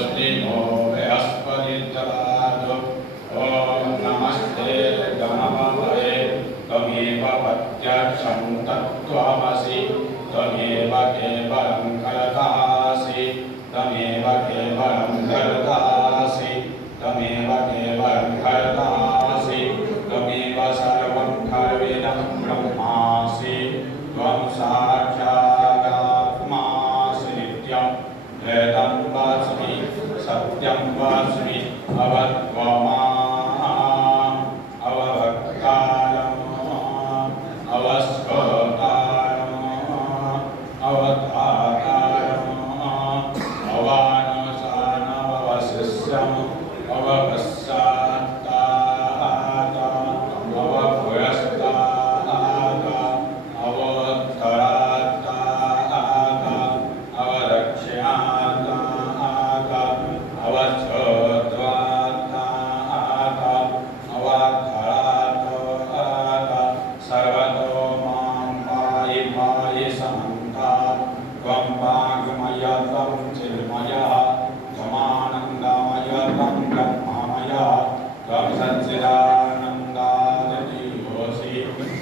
स्वस्ति नो बृहस्पतिर्ददातु। ॐ नमस्ते गणपतये त्वमेव प्रत्यक्षं तत्त्वमसि त्वमेव केवलं कर्तासि त्वमेव केवलं कर्तासि त्वमेव केवलं कर्तासि त्वमेव सर्वं खल्विदं ब्रह्मासि त्वं साक्षादात्मासि नित्यं वेदं वास्मि सत्यं वास्मि अवत्वमाम् अवभक्तारम् अवस्फोतारम् अवधातारम् अवानसानवशिष्यम् अवपश्चात्तात् अवपुरस्तात् अवोत्तरात् अवदक्षिणात् अवच्छोद्वात् अवाधरात् सर्वतो मां पाहि पाहि समन्तात् त्वं वाङ्मय त्वं चिन्मयः त्वमानन्दमय त्वं ब्रह्ममयः त्वं सच्चिदानन्दादियोऽसि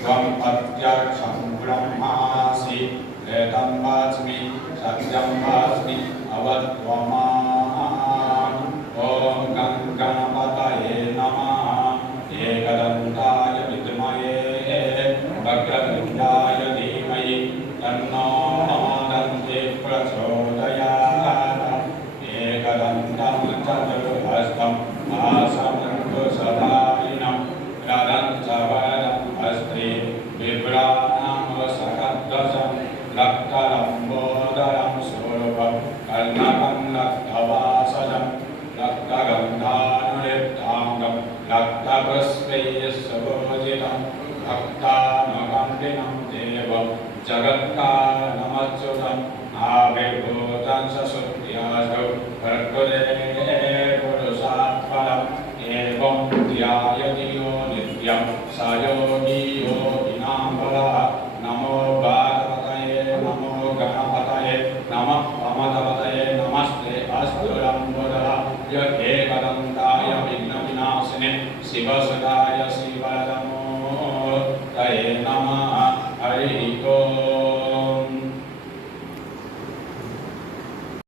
त्वं प्रत्यक्षं ब्रह्मासि वेदं वास्मि सत्यं वास्मि अवत्वमाम् ॐ गं गणपतये नमः एकदन्ताय विद्महे वक्रतुण्डाय धीमहि तन्नो दन्ति प्रचोदयात् एकदन्तं चतुर्हस्तं आसमन्तु सदायिनं रदं च वरदं हस्ते बिभ्राणामसखध्वजं लक्तलम्बोदरं स्वरूपं कर्णकं लक्तवासजं लक्तगन्धानुलिप्ताङ्गं लक्तपुष्पैः सुभूषितं भक्तानुकम्पिनं देवं जगत्कारणमच्युतम् आविर्भूतं सशुद्ध्यासौ प्रकृते पुरुषात्परम् एवं ध्यायति यो नित्यं स योगी योगिनां वरः नमो भागवतये नमो गणपतये नमः प्रमदवतये नमस्ते अस्तु लम्बोदराय एकदन्ताय विघ्नविनाशिने शिवसुताय शिव